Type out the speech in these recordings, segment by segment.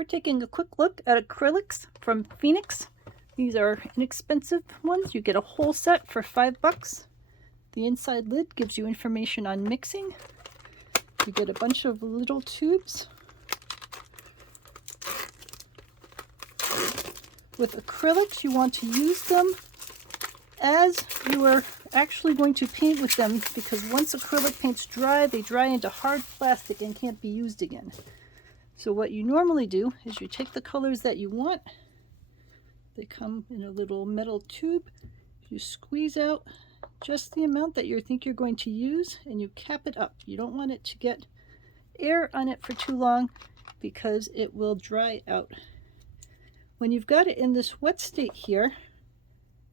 We're taking a quick look at acrylics from Phoenix. These are inexpensive ones. You get a whole set for $5. The inside lid gives you information on mixing. You get a bunch of little tubes. With acrylics, you want to use them as you are actually going to paint with them, because once acrylic paints dry, they dry into hard plastic and can't be used again. So what you normally do is you take the colors that you want. They come in a little metal tube. You squeeze out just the amount that you think you're going to use, and you cap it up. You don't want it to get air on it for too long because it will dry out. When you've got it in this wet state here,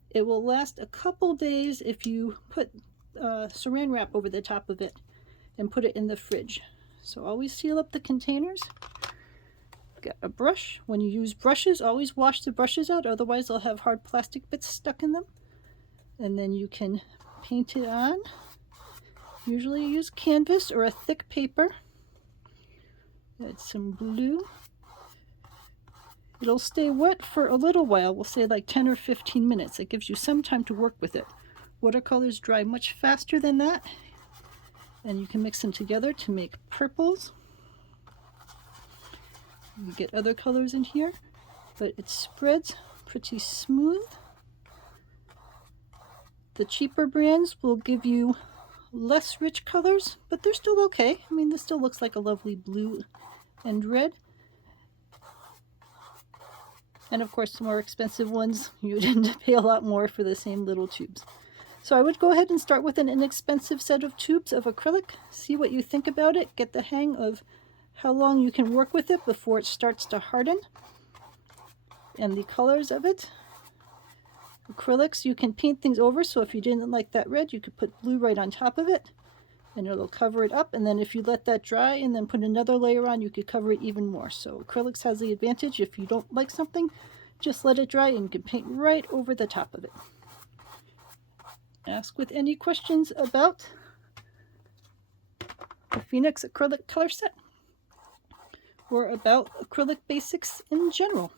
it will last a couple days if you put saran wrap over the top of it and put it in the fridge. So always seal up the containers. Got a brush. When you use brushes, always wash the brushes out, otherwise they'll have hard plastic bits stuck in them. And then you can paint it on. Usually use canvas or a thick paper. Add some blue. It'll stay wet for a little while, we'll say like 10 or 15 minutes. It gives you some time to work with it. Watercolors dry much faster than that, and you can mix them together to make purples. You get other colors in here, but it spreads pretty smooth. The cheaper brands will give you less rich colors, but they're still okay. I mean, this still looks like a lovely blue and red. And of course, the more expensive ones, you'd end to pay a lot more for the same little tubes. So I would go ahead and start with an inexpensive set of tubes of acrylic. See what you think about it. Get the hang of how long you can work with it before it starts to harden. And the colors of it. Acrylics, you can paint things over, so if you didn't like that red, you could put blue right on top of it, and it'll cover it up. And then if you let that dry and then put another layer on, you could cover it even more. So acrylics has the advantage, if you don't like something, just let it dry and you can paint right over the top of it. Ask with any questions about the Phoenix acrylic color set or about acrylic basics in general.